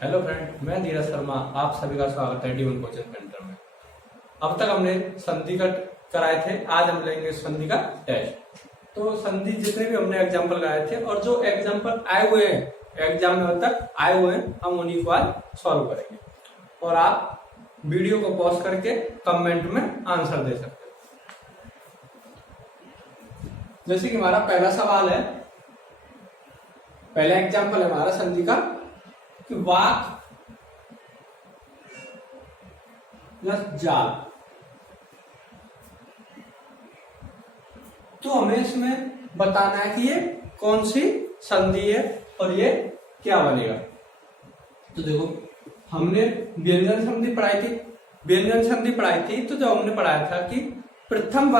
Hello friend, मैं धीरज शर्मा। आप सभी का स्वागत है D1 कोचिंग सेंटर में। अब तक हमने संधि का कराए थे, आज हम लेंगे संधि का टेस्ट। तो संधि जितने भी हमने एग्जाम्पल कराए थे और जो एग्जाम्पल आए हुए हैं एग्जाम में अब तक आए हुए हैं, हम उन्हीं को आज सॉल्व करेंगे। और आप वीडियो को पॉज करके कमेंट में आंसर दे सकते हो। जैसे कि हमारा पहला सवाल है, पहला एग्जाम्पल है हमारा संधि का कि वाक प्लस जाल। तो हमें इसमें बताना है कि ये कौन सी संधि है और ये क्या बनेगा। तो देखो, हमने व्यंजन संधि पढ़ाई थी। व्यंजन संधि पढ़ाई थी तो जो हमने पढ़ाया था कि प्रथम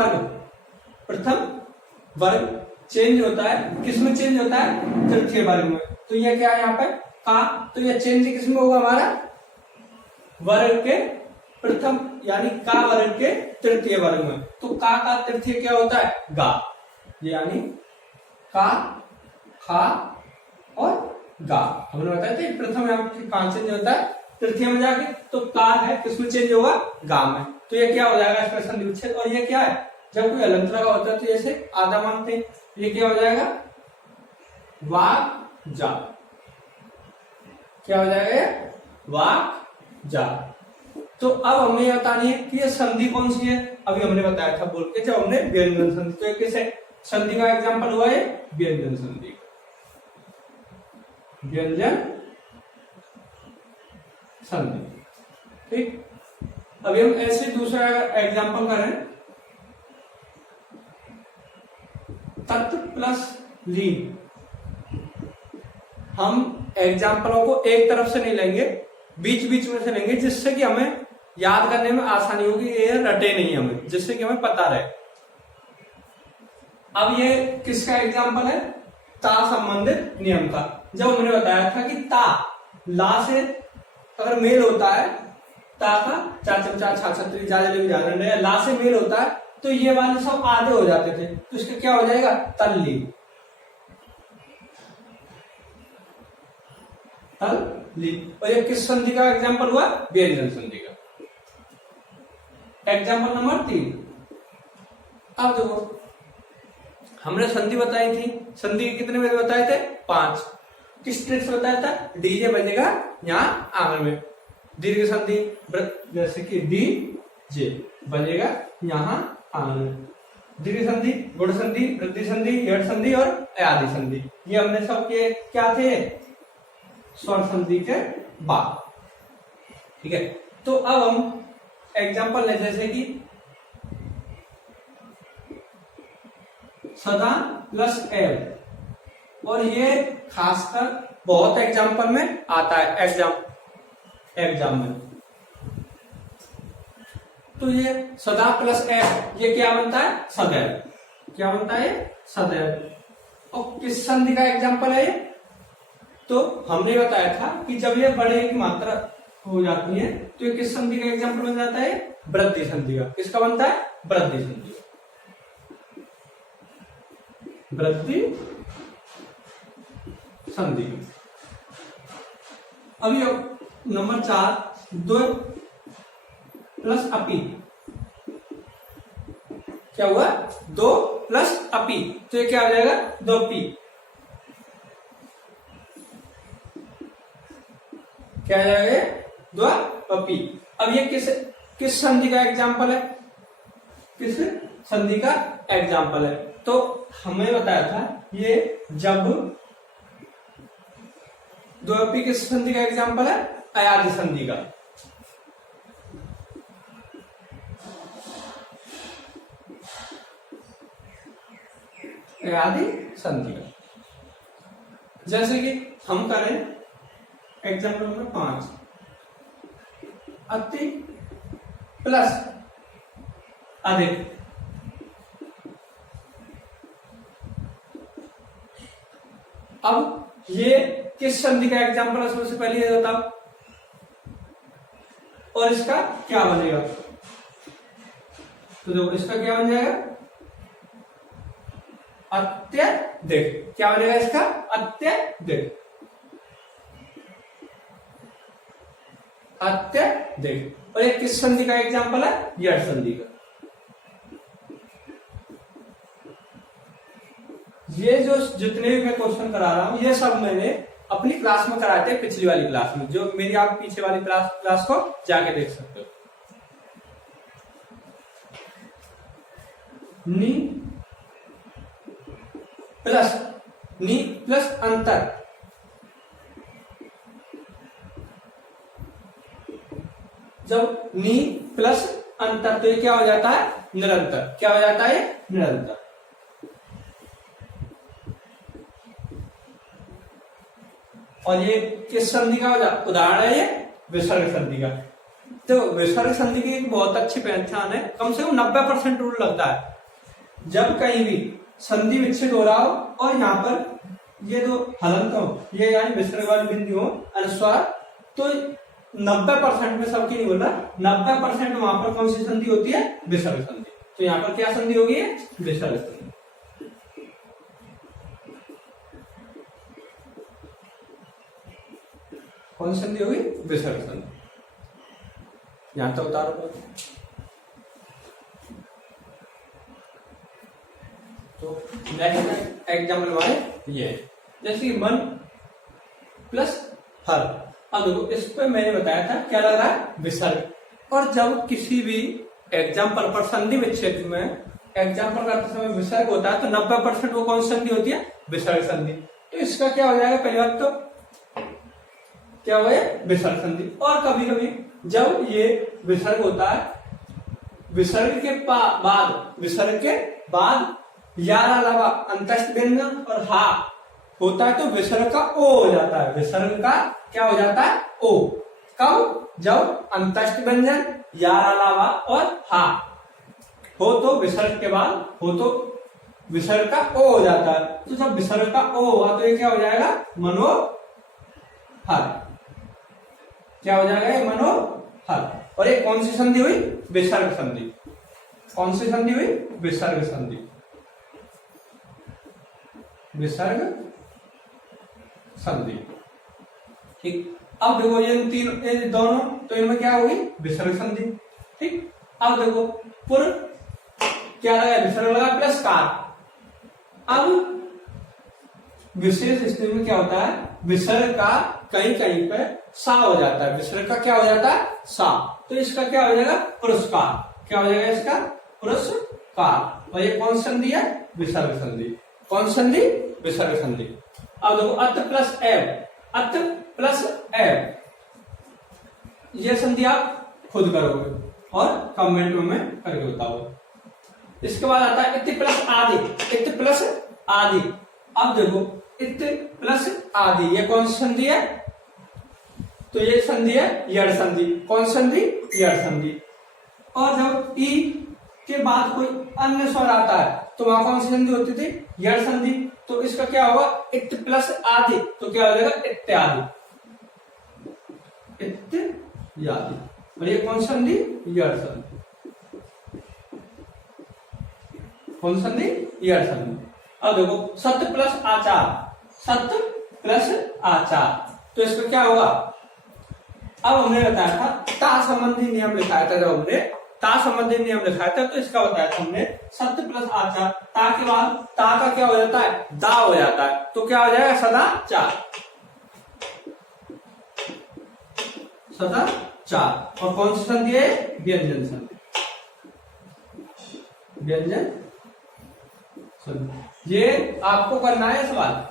वर्ग चेंज होता है, किसमें चेंज होता है? तृतीय वर्ग में। तो ये क्या है यहाँ पे? का। तो ये चेंज किसमें होगा? हमारा वर्ग के प्रथम यानी का वर्ग के तृतीय वर्ग में। तो का तृतीय क्या होता है? गा। यानी का, खा और गा। हमने बताया था प्रथम यहाँ पे कहां चेंज होता है? तृतीय में जाके। तो का है किसमें चेंज होगा? गा में। तो ये क्या हो जाएगा? इसका संधि विच्छेद। और ये क्या है? जब कोई अलंत लगा होता है तो जैसे आधा मानते हैं, ये क्या हो जाएगा? वाक जा। क्या हो जाएगा? वाक जा। तो अब हमें ये बतानी है कि ये संधि कौन सी है। अभी हमने बताया था बोल के, जब हमने व्यंजन संधि। तो किसे संधि का एग्जांपल हुआ है? व्यंजन संधि। व्यंजन संधि, ठीक। अभी हम ऐसे दूसरा एग्जांपल करें, तत्व प्लस लीन। हम एग्जाम्पलों को एक तरफ से नहीं लेंगे, बीच बीच में से लेंगे, जिससे कि हमें याद करने में आसानी होगी। ये रटे नहीं हमें, जिससे कि हमें पता रहे। अब ये किसका एग्जाम्पल है? ता संबंधित नियम का। जब हमने बताया था कि ता ला से अगर मेल होता है, ता का चार चमचा छा छतरी ला से मेल होता है, तो ये वाले सब आधे हो जाते थे। तो इसका क्या हो जाएगा? तल्ली। और ये किस संधि का एग्जाम्पल हुआ? व्यंजन संधि का। Example number 3। अब देखो, हमने संधि बताई थी। संधि के कितने में बताए थे? 5। किस ट्रिक से बताया था? डीजे बजेगा यहाँ आंगन में। दीर्घ संधि जैसे कि डी जे बजेगा यहाँ आंगन में। दीर्घ संधि, गुण संधि, वृद्धि संधि, यड़ संधि और अयादि संधि, ये हमने सबके क्या थे? स्वर संधि के बाद, ठीक है। तो अब हम एग्जांपल ले, जैसे कि सदा प्लस एव। और ये खासकर बहुत एग्जांपल में आता है एग्जाम में। तो ये सदा प्लस एव, ये क्या बनता है? सदैव। क्या बनता है? सदैव। और किस संधि का एग्जांपल है ये? तो हमने बताया था कि जब ये बड़े की मात्रा हो जाती है तो ये किस संधि का एग्जांपल बन जाता है? वृद्धि संधि का। किसका बनता है? वृद्धि संधि। वृद्धि संधि। अभी नंबर 4, दो प्लस अपी। क्या हुआ? 2 प्लस अपी। तो ये क्या हो जाएगा? 2p। क्या आ जाएगा? 2p। अब ये किस संधि का एग्जाम्पल है? किस संधि का एग्जाम्पल है? तो हमें बताया था ये जब 2p किस संधि का एग्जाम्पल है? अयादि संधि का। अयादि संधि का। जैसे कि हम करें एग्जाम्पल नंबर 5, अति प्लस अधिक। अब ये किस संधि का एग्जाम्पल है? सबसे पहले ये बताओ, और इसका क्या बनेगा? तो देखो, इसका क्या बन जाएगा? अत्यधिक। क्या बनेगा इसका? अत्यधिक। अत्यधिक। और ये किस संधि का एग्जाम्पल है? यट संधि का। ये जो जितने भी मैं क्वेश्चन करा रहा हूं ये सब मैंने अपनी क्लास में कराए थे, पिछली वाली क्लास में, जो मेरी आप पीछे वाली क्लास को जाके देख सकते हो। नी प्लस अंतर, जब नी प्लस अंतर तो ये क्या हो जाता है? निरंतर। क्या हो जाता है? निरंतर। और ये किस संधि का उदाहरण है? ये विसर्ग संधि का। तो विसर्ग संधि की एक बहुत अच्छी पहचान है, कम से कम 90% रूल लगता है। जब कहीं भी संधि विच्छेद हो रहा हो और यहाँ पर ये जो हलंत हो, ये यानी विसर्ग वाली बिंदु हो, अनुस्वार, तो 90% में सबकी नहीं बोल रहा, 90% वहां पर कौन सी संधि होती है? विसर्ग संधि। तो यहाँ पर क्या संधि होगी? विसर्ग संधि। कौन सी संधि होगी? विसर्ग संधि। यहां तो उतारो। तो नेक्स्ट एग्जाम्पल हमारे ये, जैसे 1 प्लस हर। अब देखो इस पे मैंने बताया था क्या लग रहा है? विसर्ग। और जब किसी भी एग्जाम्पल पर संधि विच्छेद में एग्जाम्पल करते समय विसर्ग होता है तो 90% वो कौन सी संधि होती है? विसर्ग संधि। तो इसका क्या हो जाएगा? पहली बात तो क्या हुआ? विसर्ग संधि। और कभी कभी जब ये विसर्ग होता है, विसर्ग के बाद यार अलावा अंतस्थ व्यंजन और हा होता है तो विसर्ग का ओ हो जाता है। विसर्ग का क्या हो जाता है? ओ। कब? जब अंतस्थ व्यंजन, यार अलावा और हा हो तो विसर्ग के बाद हो तो विसर्ग का ओ हो जाता है। तो जब विसर्ग का ओ हुआ तो ये क्या हो जाएगा? मनोहर। क्या हो जाएगा? ये मनोहर। और ये कौन सी संधि हुई? विसर्ग संधि। कौन सी संधि हुई? विसर्ग संधि। विसर्ग संधि। ठीक। अब देखो ये दोनों, तो इनमें क्या होगी? विसर्ग संधि। ठीक। अब देखो पूर्व क्या लगा? विसर्ग लगा प्लस कार। अब विशेष स्थिति में क्या होता है? विसर्ग का कहीं कहीं पे सा हो जाता है। विसर्ग का क्या हो जाता है? सा। तो इसका क्या हो जाएगा? पुरस्कार। क्या हो जाएगा इसका? पुरस्कार। और ये कौन संधि है? विसर्ग संधि। कौन संधि? विसर्ग संधि। अब देखो अत प्लस एव। अत प्लस एव, ये संधि आप खुद करोगे और कमेंट में करके बताओ। इसके बाद आता है इत्त प्लस आदि। इत्त प्लस आदि। अब देखो इत्त प्लस आदि, ये कौन सी संधि है? तो ये संधि है यड़ संधि। कौन संधि? यड़ संधि। और जब ई के बाद कोई अन्य स्वर आता है तो वहां कौन सी संधि होती थी? यड़ संधि। तो इसका क्या होगा? इत्त प्लस आदि, तो क्या हो जाएगा? इत्यादि। इत्यादि। और ये कौन संधि? यड़ संधि। कौन संधि? यड़ संधि। अब देखो सत्य प्लस आचार। सत्य प्लस आचार, तो इसका क्या होगा? अब हमने बताया था ता संबंधी नियम लिखाया था। जब हमने ता संबंधी नियम लिखाया था तो इसका बताया था हमने सत्य प्लस आचार। ता के बाद ता का क्या हो जाता है? दा हो जाता है। तो क्या हो जाएगा? सदाचार। सदाचार। और कौन सी संधि है? व्यंजन संधि। व्यंजन संधि। ये आपको करना है सवाल।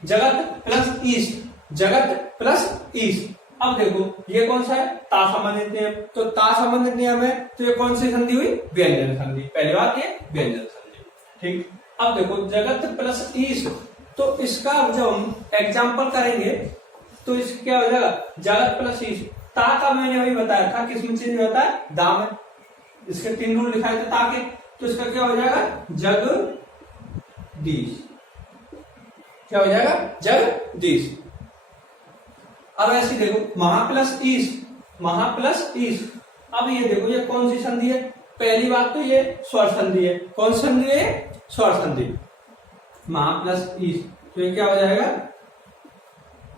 जगत प्लस ईस्ट। जगत प्लस ईस्ट। अब देखो ये कौन सा है? ता संबंधित नियम। तो ता संबंधित नियम है तो ये कौन सी संधि हुई? व्यंजन संधि। पहली बात ये व्यंजन संधि। ठीक। अब देखो जगत प्लस ईस्ट, तो इसका जब हम एग्जाम्पल करेंगे तो इस क्या हो जाएगा? जगत प्लस ईस्ट। ता का मैंने अभी बताया था किसमें चेंज होता है? दा में। इसके 3 रूल लिखाए थे ता के। तो इसका क्या हो जाएगा? जगदीश। क्या हो जाएगा? जगदीश। अब ऐसे देखो महा प्लस ईस्ट। महा प्लस ईस्ट। अब ये देखो ये कौन सी संधि है? पहली बात तो ये स्वर संधि है। कौन संधि है? स्वर संधि। महा प्लस ईस्ट, तो ये क्या हो जाएगा?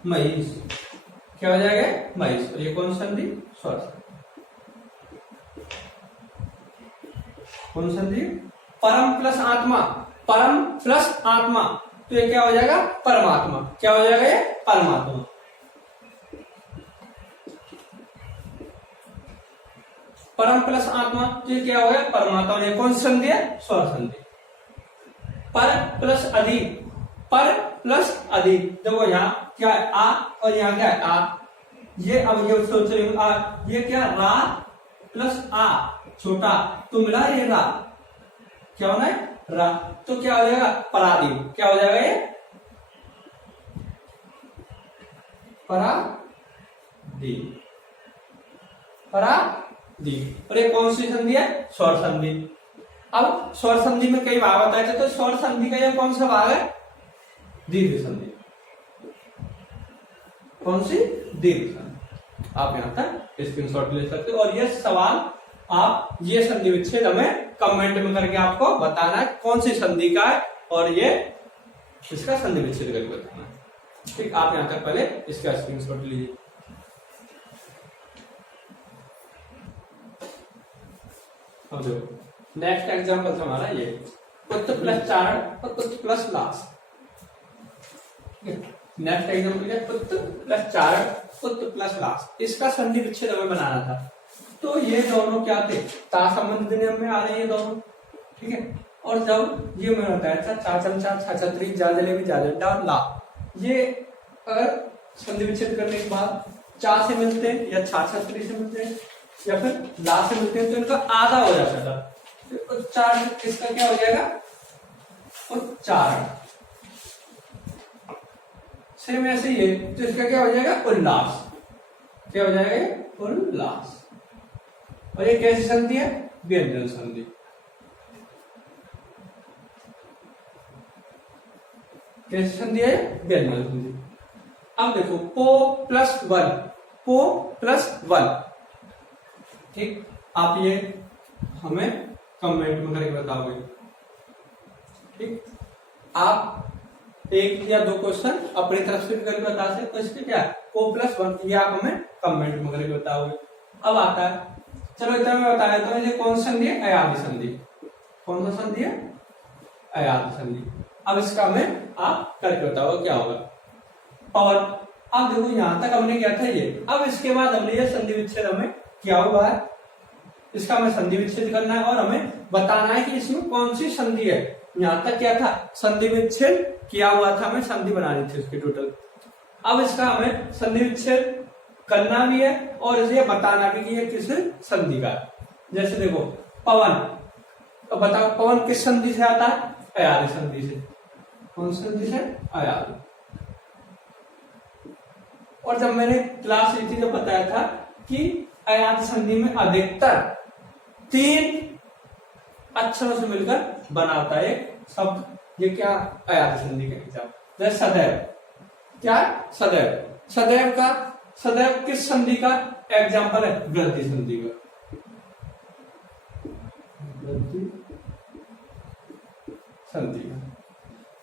महिष। क्या हो जाएगा 22। और ये कौन संधि? स्वर संधि। कौन संधि? परम प्लस आत्मा, परम प्लस आत्मा, तो ये क्या हो जाएगा? परमात्मा। क्या हो जाएगा? ये परमात्मा। परम प्लस आत्मा, तो ये क्या हो गया? परमात्मा। ये कौन संधि है? स्वर संधि। पर प्लस अधिक, पर प्लस अधिक, देखो यहाँ क्या है? आ, और यहाँ क्या है? आ। ये अब ये सोच रहे हो, आ ये क्या? रा प्लस आ छोटा, तो मिला ये रा, क्या होना है? रा। तो क्या हो जाएगा? परादीप। क्या हो जाएगा? ये परादीप, परादीप। और ये कौन सी संधि है? स्वर संधि। अब स्वर संधि में कई भाग बताए थे, तो स्वर संधि का ये कौन सा भाग है? दीर्घ संधि। कौन सी? दीर्घ संधि। आप यहां तक स्क्रीनशॉट ले सकते हो। और ये सवाल आप ये संधि विच्छेद हमें कमेंट में करके आपको बताना है कौन सी संधि का है, और ये इसका संधि विच्छेद करके बताना है। ठीक, आप यहां तक पहले इसका स्क्रीनशॉट लीजिए। अब देखो नेक्स्ट एग्जाम्पल हमारा ये पुत्र प्लस चारण और पुत्र प्लस लाश। नेक्स्ट एग्जाम्पल है पुत्र प्लस चारण, पुत्र प्लस लाश। इसका संधि विच्छेद हमें बनाना था। तो ये दोनों क्या थे? ता संबंधित नियम में आ रहे हैं दोनों, ठीक है। और जब ये मैंने बताया था चा चमचा, छा छतरी, जा जलेबी, जा डंडा और ला, ये अगर संधि विच्छेद करने के बाद चा से मिलते हैं या छा छतरी से मिलते हैं या फिर ला से मिलते हैं, तो इनका आधा हो जाता था। तो उच्चारण इसका क्या हो जाएगा? उच्चारण। सेम ऐसे ही है, तो इसका क्या हो जाएगा? उल्लास। क्या हो जाएगा? उल्लास। और ये कैसी संधि है? व्यंजन संधि। कैसी संधि है? व्यंजन संधि। अब देखो पो प्लस वन, पो प्लस वन, ठीक। आप ये हमें कमेंट में करके बताओगे, ठीक। आप एक या दो क्वेश्चन अपनी तरफ से करके बता सकते, तो इसके क्या पो प्लस वन, ये आप हमें कमेंट में करके बताओगे। अब आता है, चलो इतना मैं बता देता हूँ, ये कौन संधि है? अयादी संधि। कौन सा संधि है? अयादी संधि। अब इसका हमें आप करके बताओ क्या होगा। पवन। अब देखो यहां तक हमने क्या था ये, अब इसके बाद हमने ये संधि विच्छेद हमें क्या हुआ है, इसका हमें संधि विच्छेद करना है और हमें बताना है कि इसमें कौन सी संधि है। यहां तक क्या था? संधि विच्छेद किया हुआ था, हमें संधि बनानी थी उसकी टोटल। अब इसका हमें संधि विच्छेद करना भी है और इसे बताना भी कि ये किस संधि का है। जैसे देखो पवन, तो बताओ पवन किस संधि से आता है? अयादी संधि से। कौन संधि से? अयादी। और जब मैंने क्लास ली थी तो बताया था कि अयादी संधि में अधिकतर 3 अक्षरों से मिलकर बनाता है शब्द। ये क्या? अयादी संधि का एग्जाम। जैसे सदैव, क्या? सदैव। सदैव का, सदैव किस संधि का एग्जाम्पल है? वृद्धि संधि का। वृद्धि संधि का।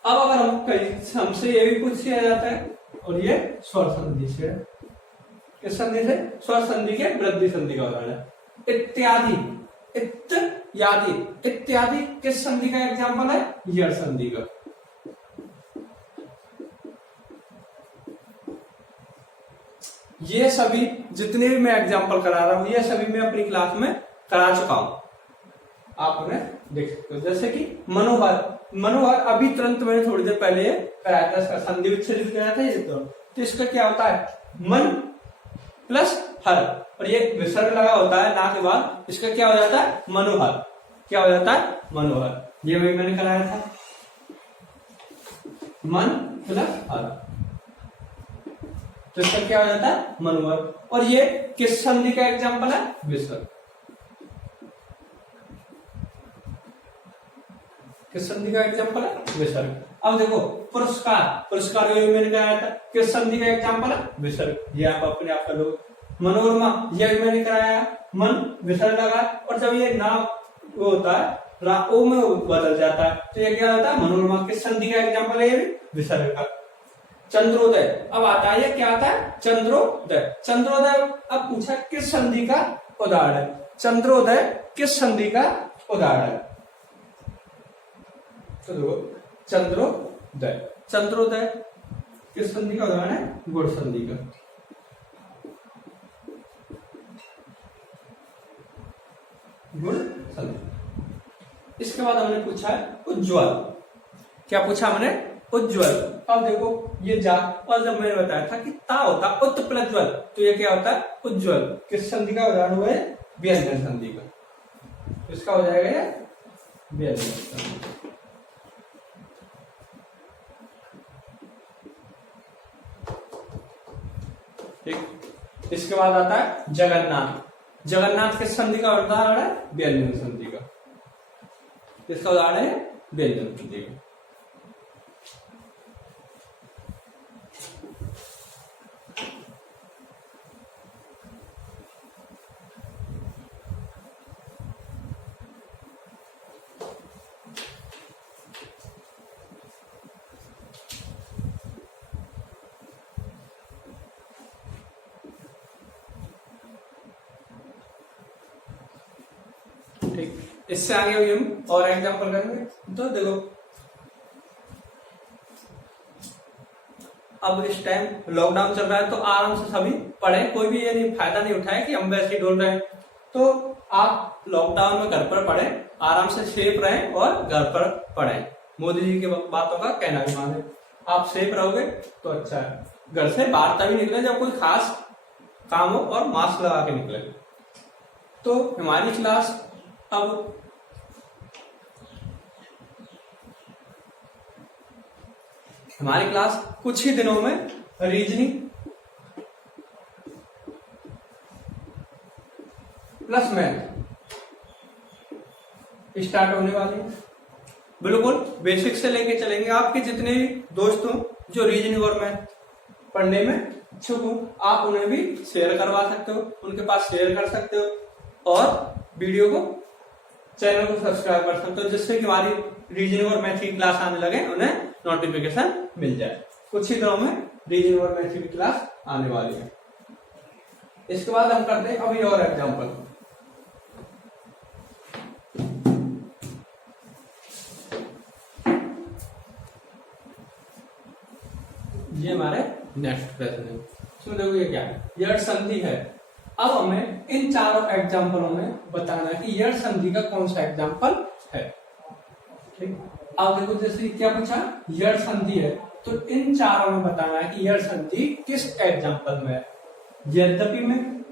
अब अगर हम कहीं हमसे ये भी पूछ लिया जाता है, और ये स्वर संधि से, किस संधि से? स्वर संधि के वृद्धि संधि का उदाहरण है। इत्यादि, इत्यादि, इत्यादि किस संधि का एग्जाम्पल है? यड़ संधि का। ये सभी जितने भी मैं एग्जाम्पल करा रहा हूं, ये सभी मैं अपनी क्लास में करा चुका हूं, आप उन्हें देख सकते हो। जैसे कि मनोहर, मनोहर अभी तुरंत मैंने थोड़ी देर पहले कराया था, इसका संधि विच्छेद कराया था ये। तो इसका क्या होता है? मन प्लस हर, और ये विसर्ग लगा होता है ना के बाद, इसका क्या हो जाता है? मनोहर। क्या हो जाता है? मनोहर। ये वही मैंने कराया था, मन प्लस हर, तो इसका क्या हो जाता है? मनोहर। और ये किस संधि का एग्जाम्पल है? विसर्ग। किस संधि का एग्जाम्पल है? विसर्ग। अब देखो पुरस्कार, पुरस्कार मैंने कराया था, किस संधि का एग्जाम्पल है? विसर्ग। ये आप अपने आप कर लो। मनोरमा, ये भी मैंने कराया, मन विसर्ग लगा, और जब ये ना वो होता है ओ में बदल जाता है, तो ये क्या होता है? मनोरमा। किस संधि का एग्जाम्पल है? ये विसर्ग का। चंद्रोदय। अब आता है, क्या आता है? चंद्रोदय। चंद्रोदय अब पूछा किस संधि का उदाहरण है? चंद्रोदय किस संधि का उदाहरण है? तो देखो, चंद्रोदय, चंद्रोदय किस संधि का उदाहरण है? गुण संधि का। गुण संधि। इसके बाद हमने पूछा है उज्ज्वल। क्या पूछा हमने? उज्ज्वल। अब देखो ये जा, और जब मैंने बताया था कि ता होता उत्प्लज्वल, तो ये क्या होता है? उज्ज्वल। किस संधि का उदाहरण हुआ है? व्यंजन संधि का। इसका हो जाएगा ये व्यंजन संधि। ठीक। इसके बाद आता है जगन्नाथ। जगन्नाथ किस संधि का उदाहरण है? व्यंजन संधि का। इसका उदाहरण है व्यंजन संधि का। ठीक, इससे आगे हुई हम और एग्जांपल करेंगे। तो देखो, अब इस टाइम लॉकडाउन चल रहा है, तो आराम से सभी पढ़े, कोई भी ये नहीं फायदा नहीं उठाए कि हम वैसे ही डोल रहे हैं। तो आप लॉकडाउन में घर पर पढ़े, आराम से सेफ रहें और घर पर पढ़ें। मोदी जी की बातों का कहना भी माने। आप सेफ रहोगे तो अच्छा है। घर से बाहर तभी निकले जब कोई खास काम हो और मास्क लगा के निकले। तो हमारी क्लास अब कुछ ही दिनों में रीजनिंग प्लस मैथ स्टार्ट होने वाली है। बिल्कुल बेसिक से लेके चलेंगे। आपके जितने भी दोस्त हो जो रीजनिंग और मैथ पढ़ने में इच्छुक हो, आप उन्हें भी शेयर करवा सकते हो, उनके पास शेयर कर सकते हो और वीडियो को, चैनल को सब्सक्राइब कर सकते हो, जिससे कि हमारी रीजनिंग और मैथ की क्लास आने लगे उन्हें नोटिफिकेशन मिल जाए। कुछ ही दिनों में रीजनिंग और मैथ की क्लास आने वाली है। इसके बाद हम करते हैं अभी और एग्जांपल। ये हमारे नेक्स्ट प्रश्न है। इसमें देखो ये क्या है? यड़ संधि है। अब हमें इन चारों एग्जांपलों में बताना है कि यड़ संधि का कौन सा एग्जांपल है। ठीक, अब देखो जैसे क्या पूछा, यड़ संधि है, तो इन चारों में बताना है कि यड़ संधि किस एग्जांपल में है। यद्यपि में,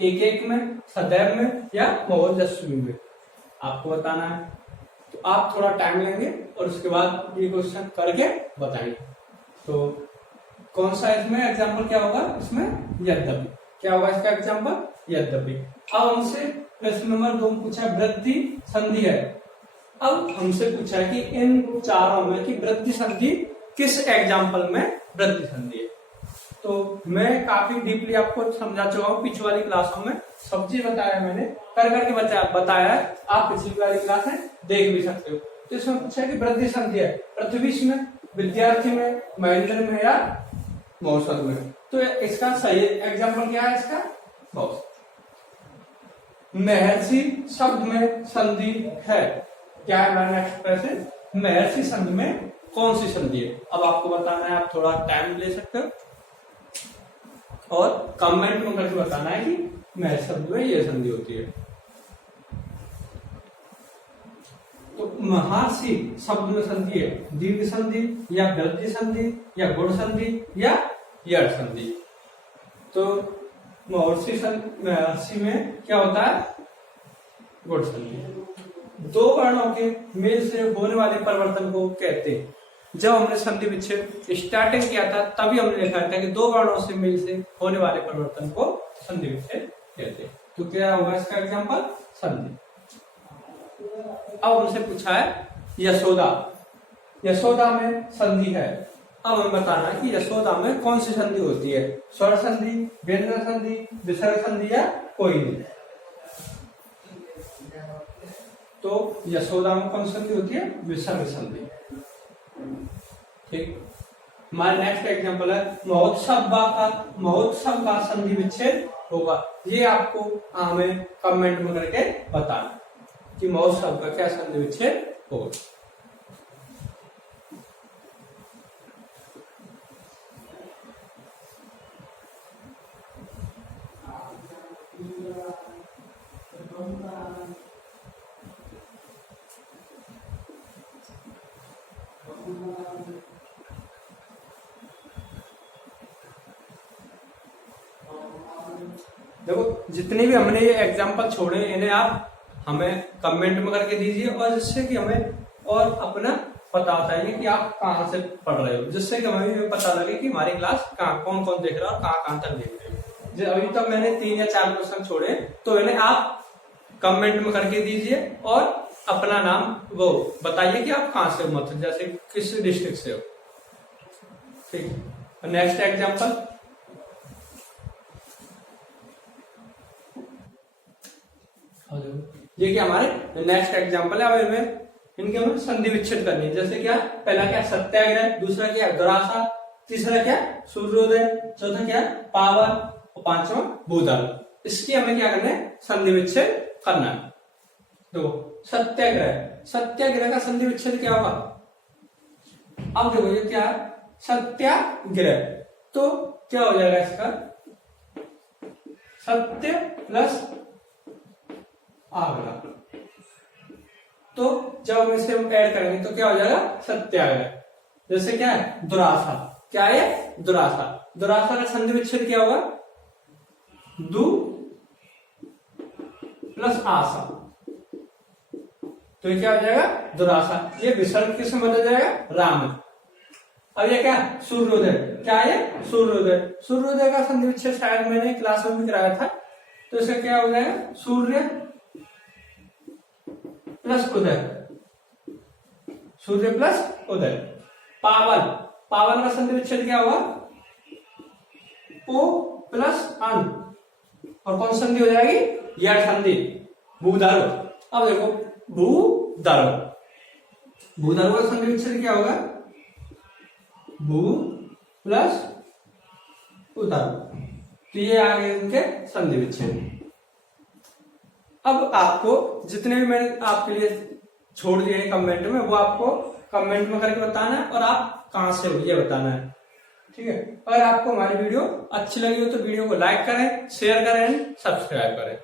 एक एक में, सदैव में या महोदस्वी में आपको बताना है। तो आप थोड़ा टाइम लेंगे और उसके बाद ये क्वेश्चन करके बताएंगे। तो कौन सा इसमें एग्जाम्पल क्या होगा? इसमें यद्यपि। क्या होगा इसका एग्जाम्पल? यद्यपि। अब हमसे प्रश्न नंबर 2 पूछा वृद्धि संधि है। अब हमसे पूछा है कि इन चारों में कि वृद्धि संधि किस एग्जाम्पल में वृद्धि संधि है। तो मैं काफी डीपली आपको समझा चुका हूँ, पिछली वाली क्लासों में सब चीज बताया मैंने, कर करके बताया है। आप पिछली वाली क्लास में देख भी सकते हो। तो इसमें पूछा है कि वृद्धि संधि है पृथ्वी में, विद्यार्थी में, महेंद्र में या मौसम में। तो इसका सही एग्जाम्पल क्या है इसका? मौसम। महर्षि शब्द में संधि है। क्या है हमारा नेक्स्ट प्रश्न? महर्षि संधि में कौन सी संधि है? अब आपको बताना है, आप थोड़ा टाइम ले सकते हो और कमेंट में करके बताना है कि महर्षि शब्द में यह संधि होती है। तो महर्षि शब्द में संधि है दीर्घ संधि या वृद्धि संधि या गुण संधि या यड़ संधि। तो महर्षि में क्या होता है? गुण संधि। दो वर्णों के मेल से होने वाले परिवर्तन को कहते हैं। जब हमने संधि विच्छेद स्टार्टिंग किया था तभी हमने लिखा था कि दो वर्णों से मेल से होने वाले परिवर्तन को संधि विच्छेद कहते हैं। तो क्या होगा इसका एग्जाम्पल? संधि। अब हमसे पूछा है यशोदा। यशोदा में संधि है। अब हमें बताना है कि यशोदा में कौन सी संधि होती है? स्वर संधि, व्यंजन संधि, विसर्ग संधि या कोई नहीं। तो यशोदा में कौन सी संधि होती है? विसर्ग संधि। ठीक, हमारा नेक्स्ट एग्जांपल है महोत्सव का संधि विच्छेद होगा। ये आपको हमें कमेंट में करके बताना कि महोत्सव का क्या संधि विच्छेद होगा। देखो जितने भी हमने ये एग्जाम्पल छोड़े इन्हें आप हमें कमेंट में करके दीजिए, और जिससे कि हमें और अपना पता बताइए कि आप कहाँ से पढ़ रहे हो, जिससे कि हमें भी पता लगे कि हमारी क्लास कहाँ कौन कौन देख रहा है और कहाँ तक देख रहे हो। अभी तक मैंने 3 या 4 क्वेश्चन छोड़े, तो इन्हें आप कमेंट में करके दीजिए और अपना नाम वो बताइए कि आप कहाँ से हो, मतलब जैसे किस डिस्ट्रिक्ट से हो। ठीक, नेक्स्ट एग्जाम्पल ये क्या हमारे नेक्स्ट एग्जाम्पल है। अब इनमें इनके हमें संधि विच्छेद करनी है। जैसे क्या, पहला क्या सत्याग्रह, दूसरा क्या दुरासा, तीसरा क्या सूर्योदय, चौथा क्या पावन और पांचवा भूदल। इसकी हमें क्या करना है, संधि विच्छेद करना है। देखो सत्याग्रह, सत्याग्रह का संधि विच्छेद क्या होगा। अब देखो ये क्या सत्याग्रह, तो क्या हो जाएगा इसका सत्य प्लस आग्रह, तो जब हम इसे ऐड करेंगे तो क्या हो जाएगा सत्याग्रह। जैसे क्या है दुरासा, क्या है दुरासा, दुरासा का संधि विच्छेद क्या होगा दु प्लस आशा, तो ये क्या हो जाएगा दुरासा। ये विसर्ग किसमें बदल जाएगा राम। अब ये क्या सूर्योदय, क्या है सूर्योदय, सूर्योदय का संधि विच्छेद शायद मैंने क्लास में भी कराया था, तो इसका क्या हो जाएगा सूर्य प्लस उदय, सूर्य प्लस उदय। पावन, पावन का संधि विच्छेद क्या होगा पो प्लस अन, और कौन संधि हो जाएगी यह संधि भूधर्व। अब देखो भूधर्व, भूधर्व का संधि विच्छेद क्या होगा भू प्लस उधर्व, तो ये आ गए इनके संधि विच्छेद। अब आपको जितने भी मैंने आपके लिए छोड़ दिए हैं कमेंट में, वो आपको कमेंट में करके बताना है और आप कहां से हो ये बताना है। ठीक है, अगर आपको हमारी वीडियो अच्छी लगी हो तो वीडियो को लाइक करें, शेयर करें, सब्सक्राइब करें।